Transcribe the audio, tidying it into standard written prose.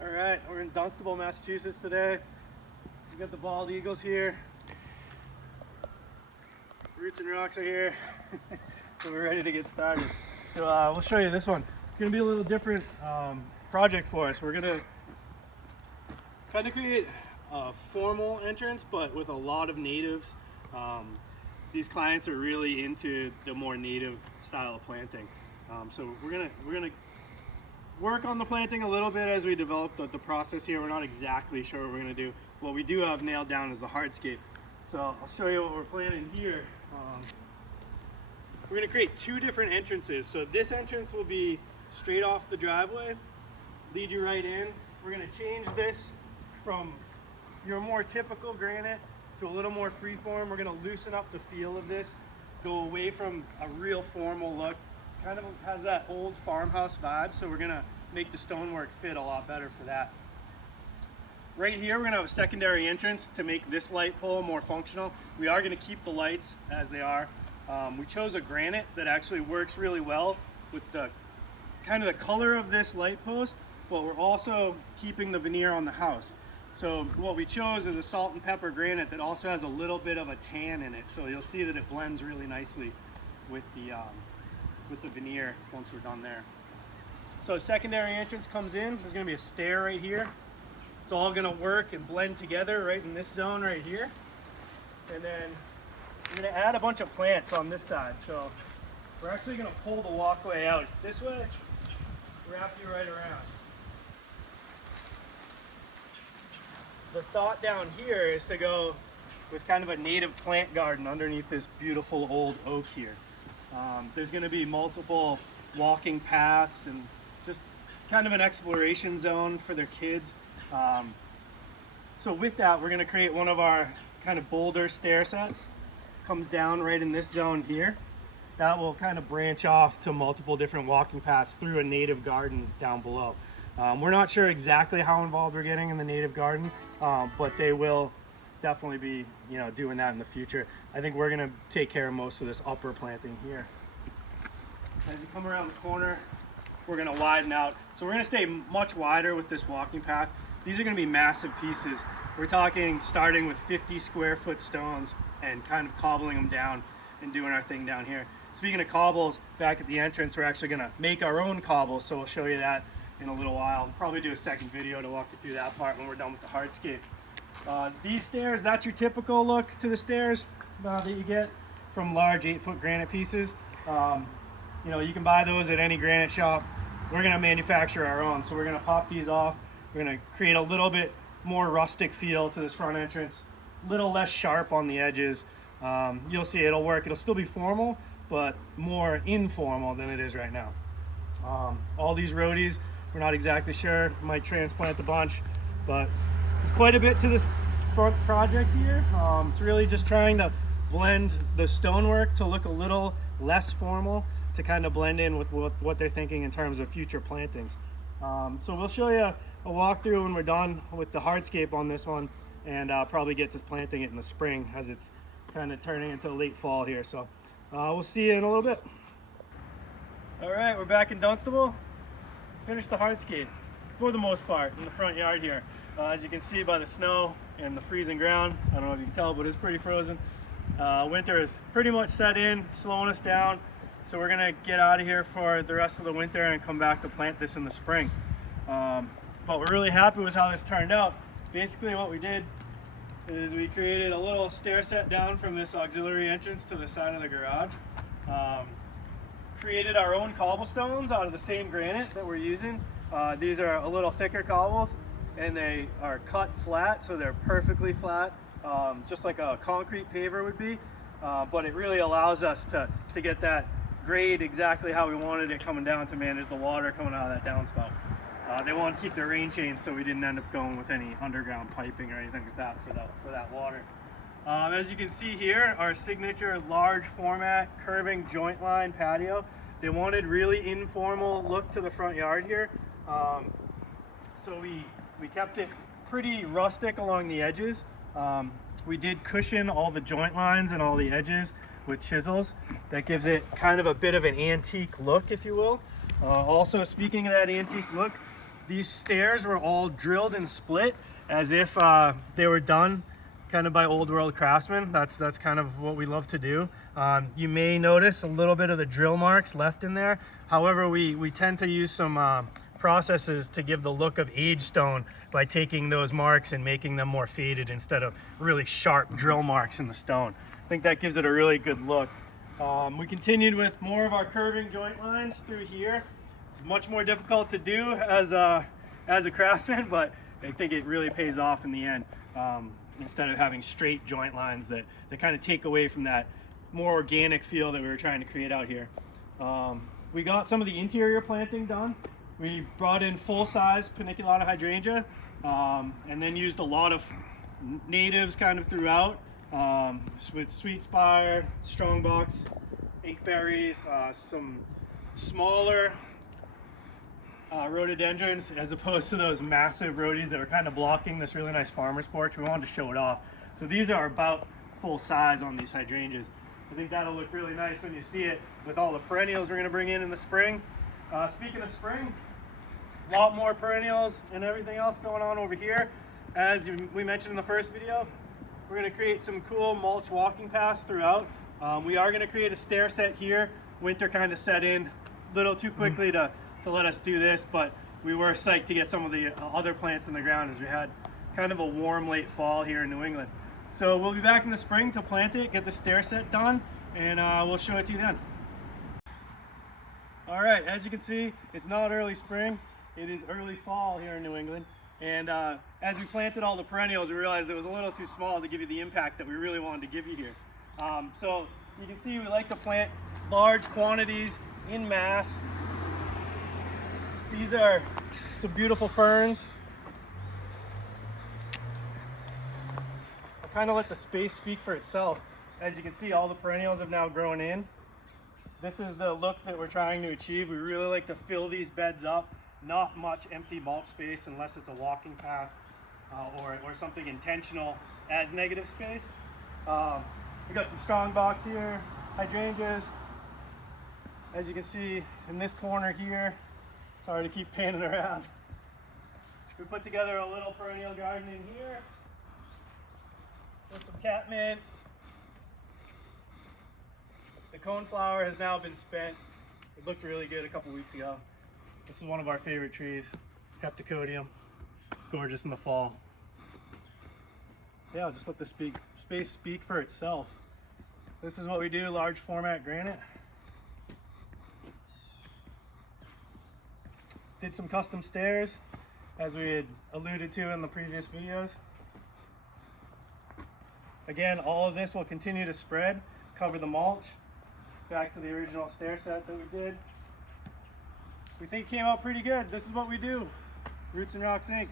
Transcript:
All right, we're in Dunstable, Massachusetts today. We got the bald eagles here. Roots and rocks are here. So we're ready to get started. So we'll show you this one. It's gonna be a little different project for us. We're gonna try to create a formal entrance, but with a lot of natives. These clients are really into the more native style of planting. So we're gonna work on the planting a little bit as we develop the process here. We're not exactly sure what we're gonna do. What we do have nailed down is the hardscape. So I'll show you what we're planning here. We're gonna create two different entrances. So this entrance will be straight off the driveway, lead you right in. We're gonna change this from your more typical granite to a little more freeform. We're gonna loosen up the feel of this, go away from a real formal look. Kind of has that old farmhouse vibe, so we're gonna make the stonework fit a lot better for that. Right here, we're gonna have a secondary entrance to make this light pole more functional. We are gonna keep the lights as they are. We chose a granite that actually works really well with the kind of the color of this light post, but we're also keeping the veneer on the house. So what we chose is a salt and pepper granite that also has a little bit of a tan in it. So you'll see that it blends really nicely with the veneer once we're done there. So a secondary entrance comes in. There's gonna be a stair right here. It's all gonna work and blend together right in this zone right here. And then we're gonna add a bunch of plants on this side. So we're actually gonna pull the walkway out this way, wrap you right around. The thought down here is to go with kind of a native plant garden underneath this beautiful old oak here. There's going to be multiple walking paths and just kind of an exploration zone for their kids. So with that, we're going to create one of our kind of boulder stair sets. Comes down right in this zone here. That will kind of branch off to multiple different walking paths through a native garden down below. We're not sure exactly how involved we're getting in the native garden, but they will definitely be, doing that in the future. I think we're gonna take care of most of this upper planting here. As you come around the corner, we're gonna widen out. So we're gonna stay much wider with this walking path. These are gonna be massive pieces. We're talking starting with 50 square foot stones and kind of cobbling them down and doing our thing down here. Speaking of cobbles, back at the entrance, we're actually gonna make our own cobbles, so we'll show you that in a little while. We'll probably do a second video to walk you through that part when we're done with the hardscape. These stairs, that's your typical look to the stairs that you get from large 8-foot granite pieces. You can buy those at any granite shop. We're gonna manufacture our own, so we're gonna pop these off. We're gonna create a little bit more rustic feel to this front entrance, a little less sharp on the edges. You'll see it'll work. It'll still be formal, but more informal than it is right now. All these roadies, we're not exactly sure. Might transplant a bunch, but there's quite a bit to this front project here. It's really just trying to blend the stonework to look a little less formal, to kind of blend in with what they're thinking in terms of future plantings. So we'll show you a walkthrough when we're done with the hardscape on this one, and probably get to planting it in the spring as it's kind of turning into late fall here. So we'll see you in a little bit. All right, we're back in Dunstable. Finished the hardscape for the most part in the front yard here. As you can see by the snow and the freezing ground, I don't know if you can tell, but it's pretty frozen. Winter is pretty much set in, slowing us down. So we're gonna get out of here for the rest of the winter and come back to plant this in the spring. But we're really happy with how this turned out. Basically what we did is we created a little stair set down from this auxiliary entrance to the side of the garage. Created our own cobblestones out of the same granite that we're using. These are a little thicker cobbles, and they are cut flat, so they're perfectly flat, just like a concrete paver would be. But it really allows us to get that grade exactly how we wanted it coming down to manage the water coming out of that downspout. They wanted to keep the rain chains, so we didn't end up going with any underground piping or anything like that for that water. As you can see here, our signature large format curving joint line patio. They wanted really informal look to the front yard here. So we kept it pretty rustic along the edges. We did cushion all the joint lines and all the edges with chisels. That gives it kind of a bit of an antique look, if you will. Also, speaking of that antique look, These stairs were all drilled and split as if they were done kind of by old world craftsmen. That's kind of what we love to do. You may notice a little bit of the drill marks left in there. However, we tend to use some processes to give the look of aged stone by taking those marks and making them more faded instead of really sharp drill marks in the stone. I think that gives it a really good look. We continued with more of our curving joint lines through here. It's much more difficult to do as a craftsman, but I think it really pays off in the end. Instead of having straight joint lines that kind of take away from that more organic feel that we were trying to create out here. We got some of the interior planting done. We brought in full-size paniculata hydrangea and then used a lot of natives kind of throughout with sweet spire, strongbox, inkberries, some smaller rhododendrons as opposed to those massive rhodies that were kind of blocking this really nice farmer's porch. We wanted to show it off. So these are about full size on these hydrangeas. I think that'll look really nice when you see it with all the perennials we're going to bring in the spring. Speaking of spring, a lot more perennials and everything else going on over here. As we mentioned in the first video, we're going to create some cool mulch walking paths throughout. We are going to create a stair set here. Winter kind of set in a little too quickly to let us do this, but we were psyched to get some of the other plants in the ground as we had kind of a warm late fall here in New England. So we'll be back in the spring to plant it, get the stair set done, and we'll show it to you then. All right, as you can see, it's not early spring, it is early fall here in New England. And as we planted all the perennials, we realized it was a little too small to give you the impact that we really wanted to give you here. So you can see we like to plant large quantities in mass. These are some beautiful ferns. I'll kind of let the space speak for itself. As you can see, all the perennials have now grown in. This is the look that we're trying to achieve. We really like to fill these beds up. Not much empty mulch space unless it's a walking path or something intentional as negative space. We got some strong box here, hydrangeas. As you can see in this corner here, sorry to keep panning around. We put together a little perennial garden in here with some catmint. The coneflower has now been spent. It looked really good a couple weeks ago. This is one of our favorite trees, Heptacodium. Gorgeous in the fall. Yeah, I'll just let the space speak for itself. This is what we do, large format granite. Did some custom stairs, as we had alluded to in the previous videos. Again, all of this will continue to spread, cover the mulch. Back to the original stair set that we did. We think it came out pretty good. This is what we do. Roots and Rocks Inc.